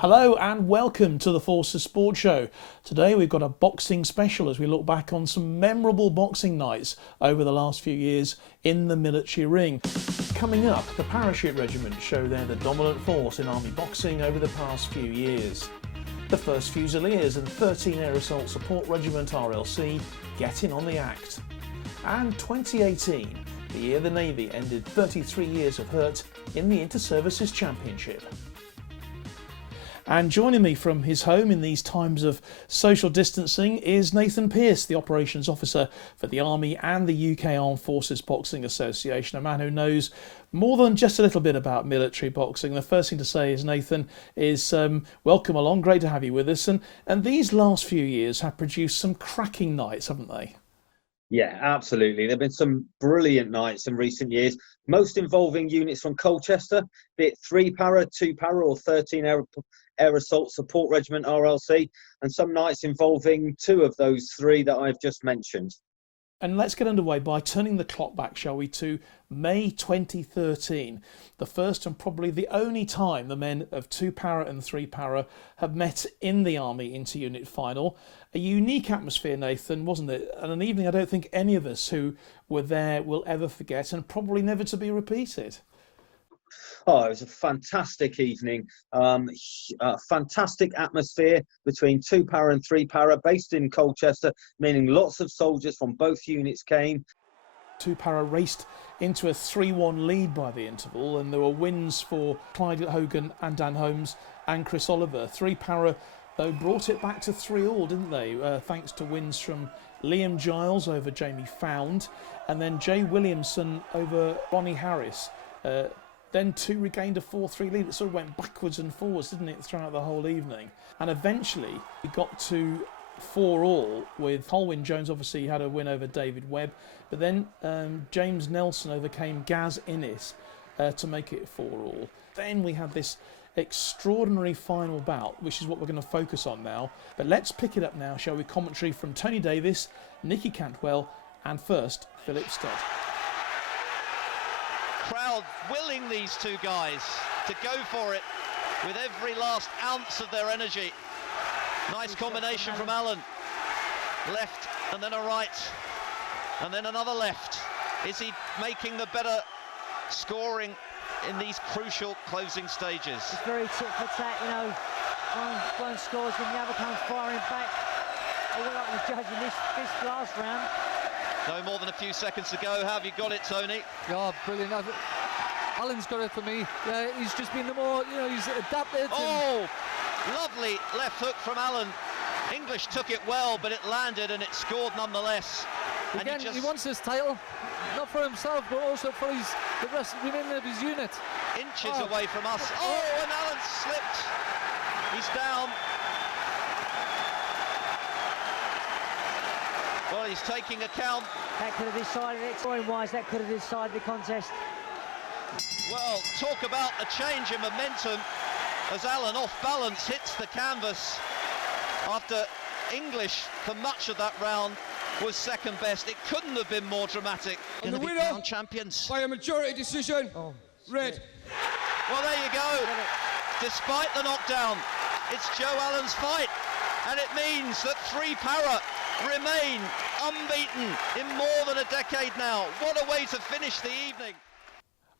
Hello and welcome to the Forces Sports Show. Today we've got a boxing special as we look back on some memorable boxing nights over the last few years in the military ring. Coming up, the Parachute Regiment show they're the dominant force in Army boxing over the past few years. The 1st Fusiliers and 13 Air Assault Support Regiment RLC get in on the act. And 2018, the year the Navy ended 33 years of hurt in the Inter-Services Championship. And joining me from his home in these times of social distancing is Nathan Pearce, the Operations Officer for the Army and the UK Armed Forces Boxing Association, a man who knows more than just a little bit about military boxing. The first thing to say is, Nathan, is welcome along, great to have you with us. And these last few years have produced some cracking nights, haven't they? Yeah, absolutely. There have been some brilliant nights in recent years, most involving units from Colchester, be it 3 para, 2 para or 13 Air Assault Support Regiment RLC, and some nights involving 2 of those 3 that I've just mentioned. And let's get underway by turning the clock back, shall we, to May 2013, the first and probably the only time the men of 2 para and 3 para have met in the Army Inter-Unit Final. A unique atmosphere, Nathan, wasn't it? And an evening I don't think any of us who were there will ever forget, and probably never to be repeated. Oh, it was a fantastic evening, a fantastic atmosphere between 2 para and 3 para, based in Colchester, meaning lots of soldiers from both units came. 2 para raced into a 3-1 lead by the interval, and there were wins for Clyde Hogan and Dan Holmes and Chris Oliver. 3 para, though, brought it back to 3-3, didn't they? Thanks to wins from Liam Giles over Jamie Found, and then Jay Williamson over Ronnie Harris. Then 2 regained a 4-3 lead. It sort of went backwards and forwards, didn't it, throughout the whole evening? And eventually we got to 4-4 with Holwyn Jones. Obviously had a win over David Webb, but then James Nelson overcame Gaz Innes to make it 4-4. Then we had this extraordinary final bout, which is what we're going to focus on now. But let's pick it up now, shall we? Commentary from Tony Davis, Nicky Cantwell, and first Philip Studd. Crowd willing these 2 guys to go for it with every last ounce of their energy. Nice combination from Alan. Left and then a right and then another left. Is he making the better scoring in these crucial closing stages? It's very tit for tat, you know. One scores when the other comes firing back. I would like to judging this last round. No more than a few seconds to go. How have you got it, Tony? Yeah, brilliant. Alan's got it for me. Yeah, he's just been the more, he's adapted. Oh, lovely left hook from Alan. English took it well, but it landed and it scored nonetheless. Again, he wants this title, not for himself, but also for the remainder of his unit. Inches away from us. Oh, and Alan slipped. He's down. Well, he's taking account. That could have decided it. Scoring-wise, that could have decided the contest. Well, talk about a change in momentum as Alan, off balance, hits the canvas after English, for much of that round, was second best. It couldn't have been more dramatic. And the winner, champions by a majority decision, red. Well, there you go. Despite the knockdown, it's Joe Allen's fight, and it means that 3 para remain unbeaten in more than a decade now. What a way to finish the evening.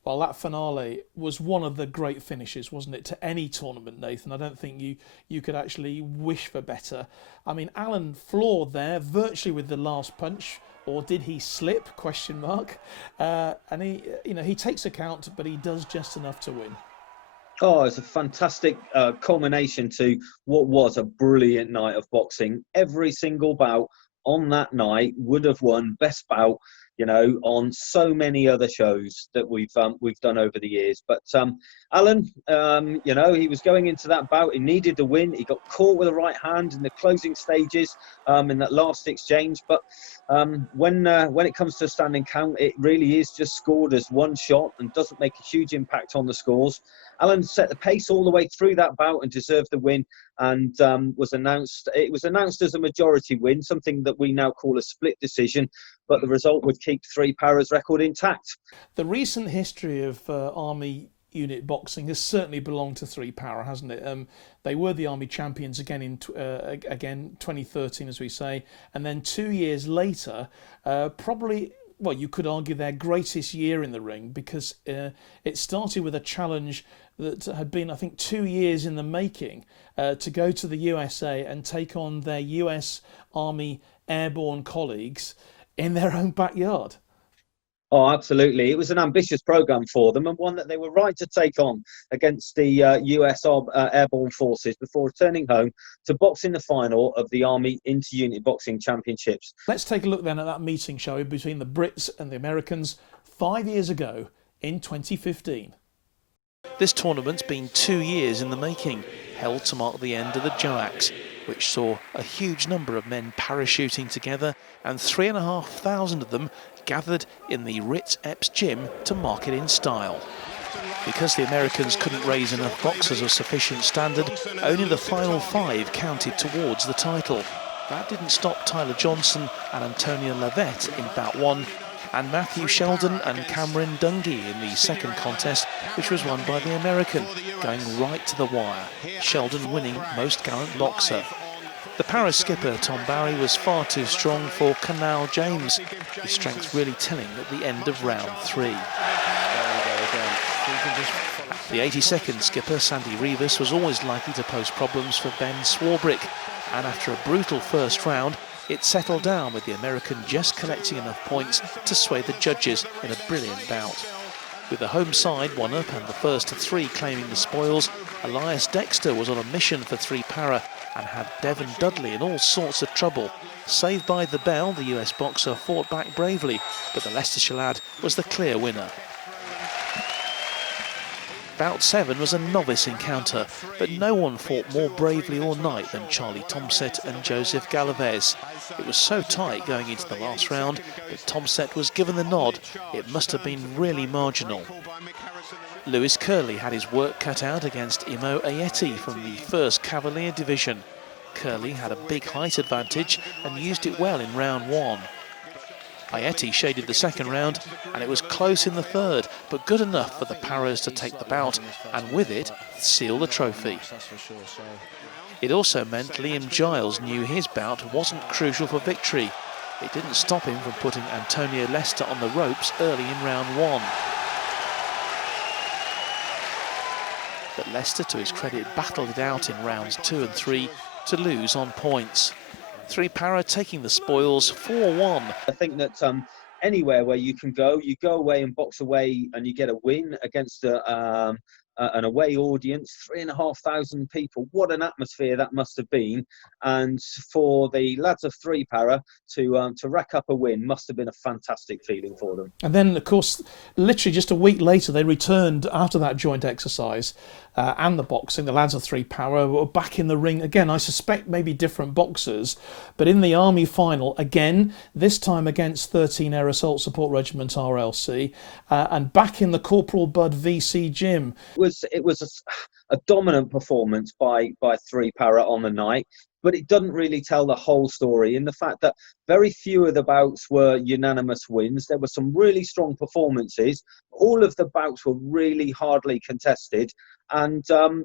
Well, that finale was one of the great finishes, wasn't it, to any tournament, Nathan? I don't think you could actually wish for better. I mean, Alan floored there virtually with the last punch, or did he slip? Question mark. And he takes account, but he does just enough to win. Oh, it's a fantastic culmination to what was a brilliant night of boxing. Every single bout on that night would have won best bout, on so many other shows that we've done over the years. But Alan, he was going into that bout. He needed the win. He got caught with the right hand in the closing stages in that last exchange. But when it comes to a standing count, it really is just scored as one shot and doesn't make a huge impact on the scores. Alan set the pace all the way through that bout and deserved the win, and it was announced as a majority win, something that we now call a split decision, but the result would keep 3 para's record intact. The recent history of Army unit boxing has certainly belonged to 3 para, hasn't it? They were the Army champions again in 2013, as we say, and then 2 years later, probably, well, you could argue their greatest year in the ring, because it started with a challenge that had been, I think, 2 years in the making, to go to the USA and take on their US Army airborne colleagues in their own backyard. Oh, absolutely. It was an ambitious programme for them, and one that they were right to take on against the US Airborne Forces before returning home to box in the final of the Army Inter-Unit Boxing Championships. Let's take a look then at that meeting, shall we, between the Brits and the Americans 5 years ago in 2015. This tournament's been 2 years in the making, held to mark the end of the JOACs, which saw a huge number of men parachuting together, and 3,500 of them gathered in the Ritz Epps gym to mark it in style. Because the Americans couldn't raise enough boxers of sufficient standard, only the final 5 counted towards the title. That didn't stop Tyler Johnson and Antonio Lavette in bout 1, and Matthew Sheldon and Cameron Dungey in the second contest, which was won by the American, going right to the wire, Sheldon winning most gallant boxer. The Paris skipper Tom Barry was far too strong for Canal James, his strength really telling at the end of round 3. The 82nd skipper Sandy Rivas was always likely to pose problems for Ben Swarbrick, and after a brutal first round, it settled down with the American just collecting enough points to sway the judges in a brilliant bout. With the home side 1 up and the first of 3 claiming the spoils, Elias Dexter was on a mission for 3 para and had Devon Dudley in all sorts of trouble. Saved by the bell, the US boxer fought back bravely, but the Leicestershire lad was the clear winner. Bout 7 was a novice encounter, but no one fought more bravely all night than Charlie Tomset and Joseph Galaves. It was so tight going into the last round, but Tomset was given the nod. It must have been really marginal. Lewis Curley had his work cut out against Imo Ayeti from the 1st Cavalier Division. Curley had a big height advantage and used it well in round 1. Ayeti shaded the second round, and it was close in the third, but good enough for the Paras to take the bout and with it seal the trophy. It also meant Liam Giles knew his bout wasn't crucial for victory. It didn't stop him from putting Antonio Lester on the ropes early in round 1. But Lester, to his credit, battled it out in rounds 2 and 3 to lose on points. 3 para taking the spoils 4-1. I think that anywhere where you can go, you go away and box away and you get a win against an away audience, 3,500 people. What an atmosphere that must have been. And for the lads of 3 para to rack up a win must have been a fantastic feeling for them. And then, of course, literally just a week later, they returned after that joint exercise and the boxing. The lads of 3 para were back in the ring again. I suspect maybe different boxers, but in the Army final again, this time against 13 Air Assault Support Regiment RLC, and back in the Corporal Budd VC gym. It was a dominant performance by 3 para on the night, but it doesn't really tell the whole story in the fact that very few of the bouts were unanimous wins. There were some really strong performances. All of the bouts were really hardly contested, and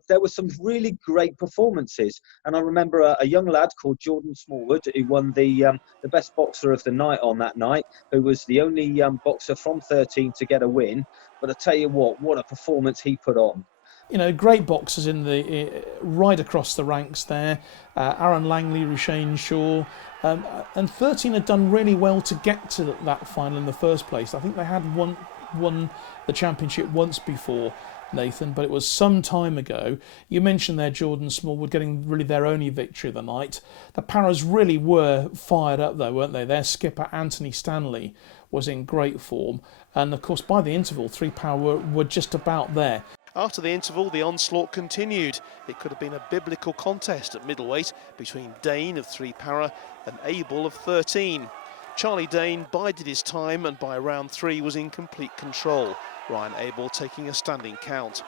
there were some really great performances. And I remember a young lad called Jordan Smallwood who won the best boxer of the night on that night, who was the only boxer from 13 to get a win. But I tell you what a performance he put on. You know, great boxers in the right across the ranks there. Aaron Langley, Rushane Shaw, and 13 had done really well to get to that final in the first place. I think they had won the championship once before, Nathan, but it was some time ago. You mentioned there Jordan Smallwood getting really their only victory of the night. The Paras really were fired up though, weren't they? Their skipper Anthony Stanley was in great form, and of course by the interval 3 para were just about there. After the interval, the onslaught continued. It could have been a biblical contest at middleweight between Dane of 3 para and Abel of 13. Charlie Dane bided his time and by round 3 was in complete control, Ryan Abel taking a standing count.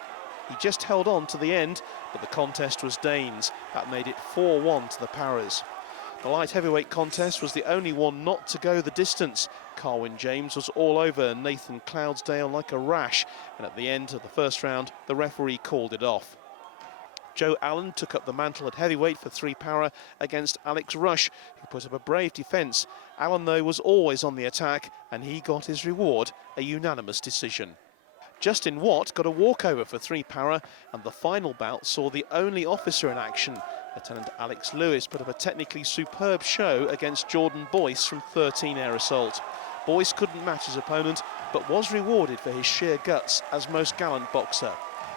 He just held on to the end, but the contest was Dane's. That made it 4-1 to the Paras. The light heavyweight contest was the only one not to go the distance. Carwyn James was all over Nathan Cloudsdale like a rash, and at the end of the first round, the referee called it off. Joe Allen took up the mantle at heavyweight for 3 para against Alex Rush, who put up a brave defence. Allen, though, was always on the attack, and he got his reward, a unanimous decision. Justin Watt got a walkover for 3 para, and the final bout saw the only officer in action. Lieutenant Alex Lewis put up a technically superb show against Jordan Boyce from 13 air assault. Boyce couldn't match his opponent, but was rewarded for his sheer guts as most gallant boxer.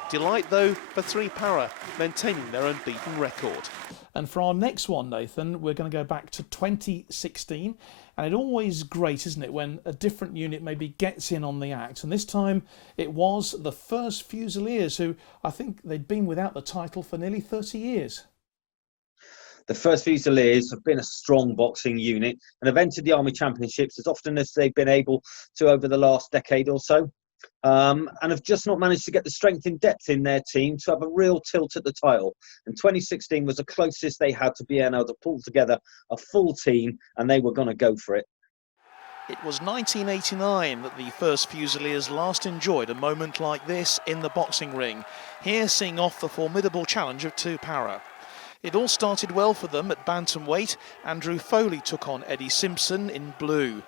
Delight, though, for 3 para, maintaining their unbeaten record. And for our next one, Nathan, we're going to go back to 2016. And it's always great, isn't it, when a different unit maybe gets in on the act. And this time it was the first Fusiliers, who I think they'd been without the title for nearly 30 years. The first Fusiliers have been a strong boxing unit and have entered the Army Championships as often as they've been able to over the last decade or so. And have just not managed to get the strength and depth in their team to have a real tilt at the title. And 2016 was the closest they had to being able to pull together a full team, and they were going to go for it. It was 1989 that the first Fusiliers last enjoyed a moment like this in the boxing ring, here seeing off the formidable challenge of 2 para. It all started well for them at bantamweight. Andrew Foley took on Eddie Simpson in blue.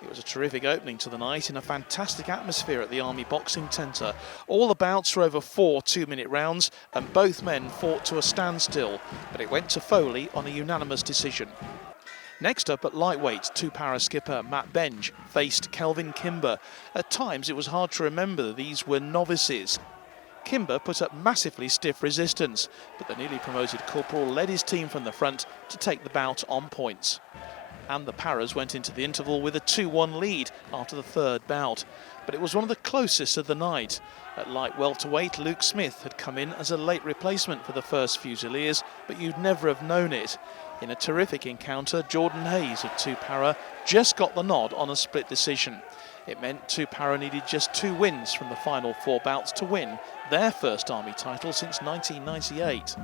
It was a terrific opening to the night in a fantastic atmosphere at the Army Boxing Centre. All the bouts were over 4 2-minute rounds, and both men fought to a standstill, but it went to Foley on a unanimous decision. Next up at lightweight, 2 para skipper Matt Benge faced Kelvin Kimber. At times it was hard to remember that these were novices. Kimber put up massively stiff resistance, but the newly promoted corporal led his team from the front to take the bout on points. And the Paras went into the interval with a 2-1 lead after the third bout. But it was one of the closest of the night. At light welterweight, Luke Smith had come in as a late replacement for the first Fusiliers, but you'd never have known it. In a terrific encounter, Jordan Hayes of 2 para just got the nod on a split decision. It meant 2 para needed just 2 wins from the final 4 bouts to win their first Army title since 1998.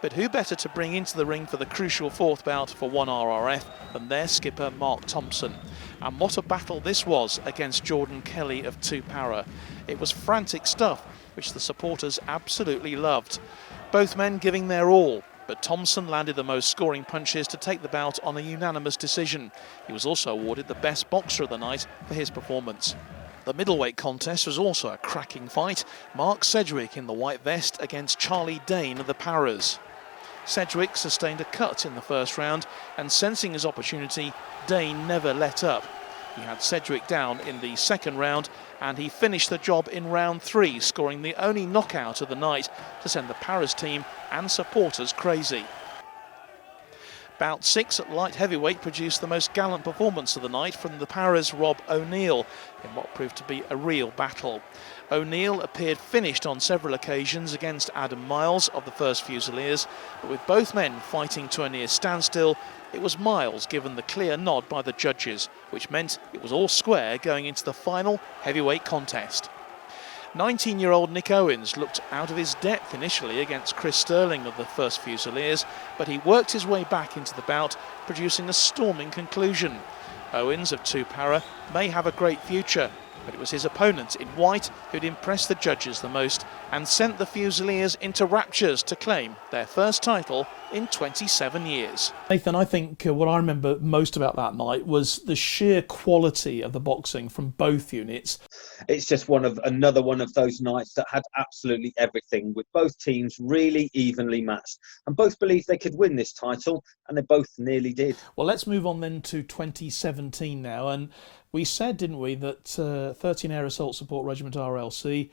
But who better to bring into the ring for the crucial 4th bout for 1 RRF than their skipper Mark Thompson. And what a battle this was against Jordan Kelly of 2 para. It was frantic stuff, which the supporters absolutely loved. Both men giving their all, but Thompson landed the most scoring punches to take the bout on a unanimous decision. He was also awarded the best boxer of the night for his performance. The middleweight contest was also a cracking fight. Mark Sedgwick in the white vest against Charlie Dane of the Paras. Sedgwick sustained a cut in the first round, and sensing his opportunity, Dane never let up. He had Sedgwick down in the second round, and he finished the job in round 3, scoring the only knockout of the night to send the Paras team and supporters crazy. Bout 6 at light heavyweight produced the most gallant performance of the night from the Paras' Rob O'Neill in what proved to be a real battle. O'Neill appeared finished on several occasions against Adam Miles of the first Fusiliers, but with both men fighting to a near standstill, it was Miles given the clear nod by the judges, which meant it was all square going into the final heavyweight contest. 19-year-old Nick Owens looked out of his depth initially against Chris Sterling of the first Fusiliers, but he worked his way back into the bout, producing a storming conclusion. Owens of 2 para may have a great future, but it was his opponent in white who'd impressed the judges the most and sent the Fusiliers into raptures to claim their first title in 27 years. Nathan, I think what I remember most about that night was the sheer quality of the boxing from both units. It's just another one of those nights that had absolutely everything, with both teams really evenly matched, and both believed they could win this title, and they both nearly did. Well, let's move on then to 2017 now, and we said, didn't we, that 13 Air Assault Support Regiment RLC,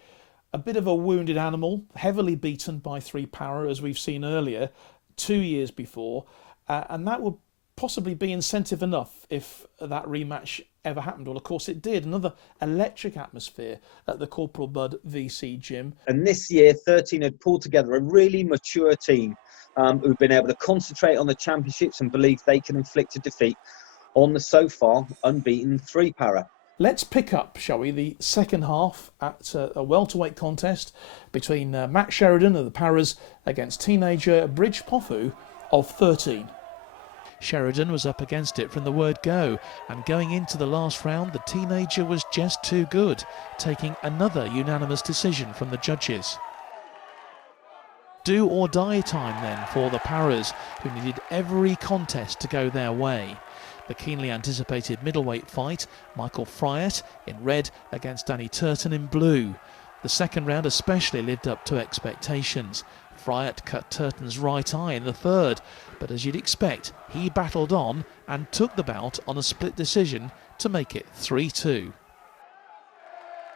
a bit of a wounded animal, heavily beaten by 3 para, as we've seen earlier, 2 years before, and that would possibly be incentive enough if that rematch ever happened. Well, of course it did. Another electric atmosphere at the Corporal Budd VC gym. And this year, 13 had pulled together a really mature team who've been able to concentrate on the championships and believe they can inflict a defeat on the so far unbeaten 3 para. Let's pick up, shall we, the second half at a welterweight contest between Matt Sheridan of the Paras against teenager Bridge Pofu of 13. Sheridan was up against it from the word go, and going into the last round, the teenager was just too good, taking another unanimous decision from the judges. do or die time then for the Paras, who needed every contest to go their way. The keenly anticipated middleweight fight, Michael Fryatt in red against Danny Turton in blue. The second round especially lived up to expectations. Fryatt cut Turton's right eye in the third, but as you'd expect, he battled on and took the bout on a split decision to make it 3-2.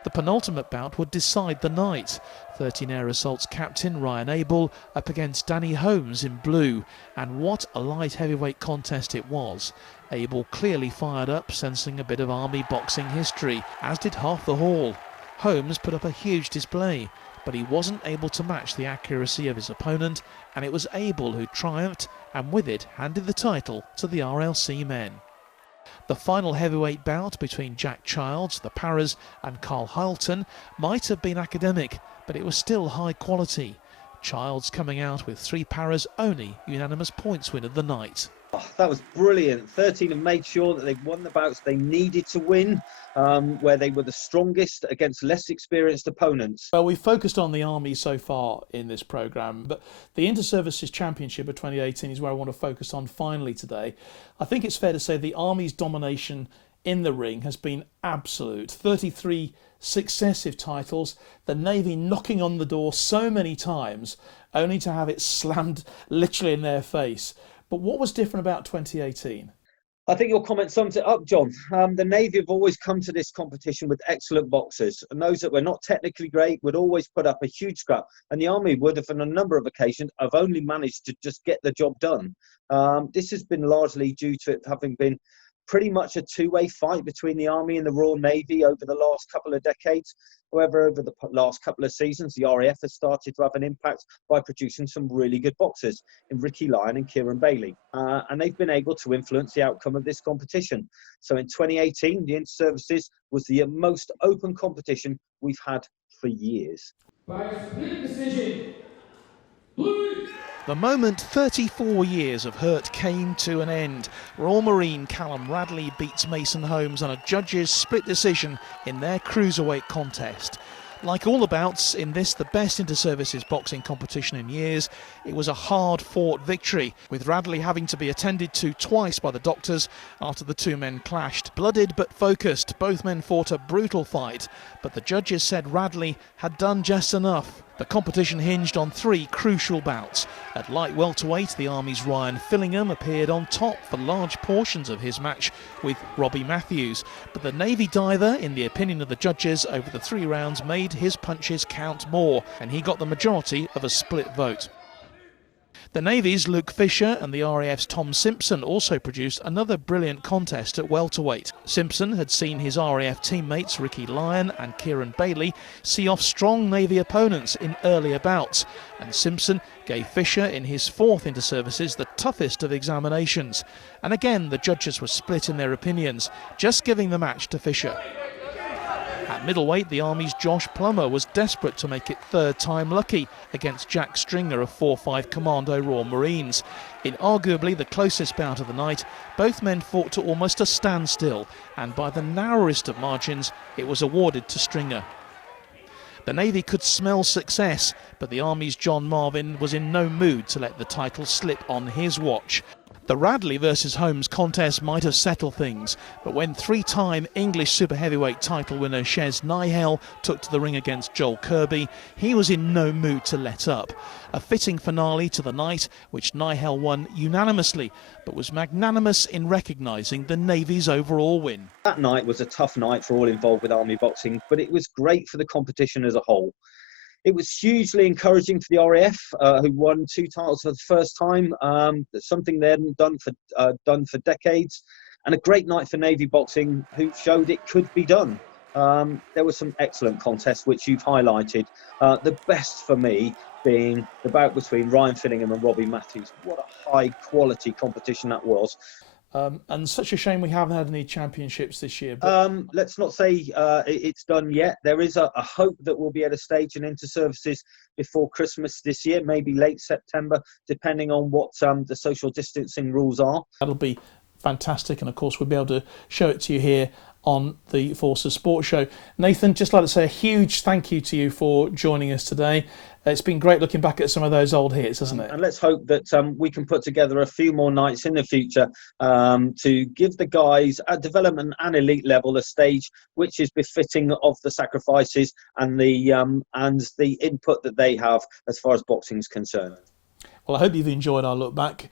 The penultimate bout would decide the night. 13 Air Assault's captain Ryan Abel up against Danny Holmes in blue, and what a light heavyweight contest it was. Abel clearly fired up, sensing a bit of army boxing history, as did half the hall. Holmes put up a huge display, but he wasn't able to match the accuracy of his opponent, and it was Abel who triumphed and with it handed the title to the RLC men. The final heavyweight bout between Jack Childs, the Paras, and Carl Hylton might have been academic, but it was still high quality. Childs coming out with 3 Paras' only unanimous points win of the night. Oh, that was brilliant. 13 have made sure that they've won the bouts they needed to win, where they were the strongest against less experienced opponents. Well, we've focused on the Army so far in this programme, but the Inter-Services Championship of 2018 is where I want to focus on finally today. I think it's fair to say the Army's domination in the ring has been absolute. 33 successive titles, the Navy knocking on the door so many times, only to have it slammed literally in their face. But what was different about 2018? I think your comment sums it up, John. The Navy have always come to this competition with excellent boxers, and those that were not technically great would always put up a huge scrap, and the Army would have on a number of occasions have only managed to just get the job done. This has been largely due to it having been pretty much a two-way fight between the Army and the Royal Navy over the last couple of decades. However, over the last couple of seasons, the RAF has started to have an impact by producing some really good boxers in Ricky Lyon and Kieran Bailey. And they've been able to influence the outcome of this competition. So in 2018, the Inter-Services was the most open competition we've had for years. By split decision, blue. The moment 34 years of hurt came to an end. Royal Marine Callum Radley beats Mason Holmes on a judges' split decision in their cruiserweight contest. Like all the bouts in this, the best inter-services boxing competition in years, it was a hard-fought victory, with Radley having to be attended to twice by the doctors after the two men clashed. Blooded but focused, both men fought a brutal fight, but the judges said Radley had done just enough. The competition hinged on 3 crucial bouts. At light welterweight, the Army's Ryan Fillingham appeared on top for large portions of his match with Robbie Matthews. But the Navy diver, in the opinion of the judges, over the 3 rounds made his punches count more, and he got the majority of a split vote. The Navy's Luke Fisher and the RAF's Tom Simpson also produced another brilliant contest at welterweight. Simpson had seen his RAF teammates Ricky Lyon and Kieran Bailey see off strong Navy opponents in earlier bouts, and Simpson gave Fisher in his 4th inter-services the toughest of examinations. And again the judges were split in their opinions, just giving the match to Fisher. At middleweight, the Army's Josh Plummer was desperate to make it 3rd time lucky against Jack Stringer of 4-5 Commando Royal Marines. In arguably the closest bout of the night, both men fought to almost a standstill, and by the narrowest of margins, it was awarded to Stringer. The Navy could smell success, but the Army's John Marvin was in no mood to let the title slip on his watch. The Radley versus Holmes contest might have settled things, but when 3-time English super heavyweight title winner Shez Nihel took to the ring against Joel Kirby, he was in no mood to let up. A fitting finale to the night, which Nihel won unanimously, but was magnanimous in recognising the Navy's overall win. That night was a tough night for all involved with Army boxing, but it was great for the competition as a whole. It was hugely encouraging for the RAF, who won 2 titles for the first time. Something they hadn't done for decades, and a great night for Navy boxing, who showed it could be done. There were some excellent contests which you've highlighted. The best for me being the bout between Ryan Fillingham and Robbie Matthews. What a high quality competition that was. And such a shame we haven't had any championships this year. But let's not say it's done yet. There is a hope that we'll be at a stage in inter-services before Christmas this year, maybe late September, depending on what the social distancing rules are. That'll be fantastic, and of course we'll be able to show it to you here on the Forces Sports Show. Nathan, just like to say a huge thank you to you for joining us today. It's been great looking back at some of those old hits, hasn't it? And let's hope that we can put together a few more nights in the future to give the guys at development and elite level a stage which is befitting of the sacrifices and the input that they have as far as boxing is concerned. Well, I hope you've enjoyed our look back.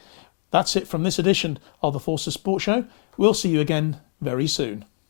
That's it from this edition of the Forces Sports Show. We'll see you again very soon.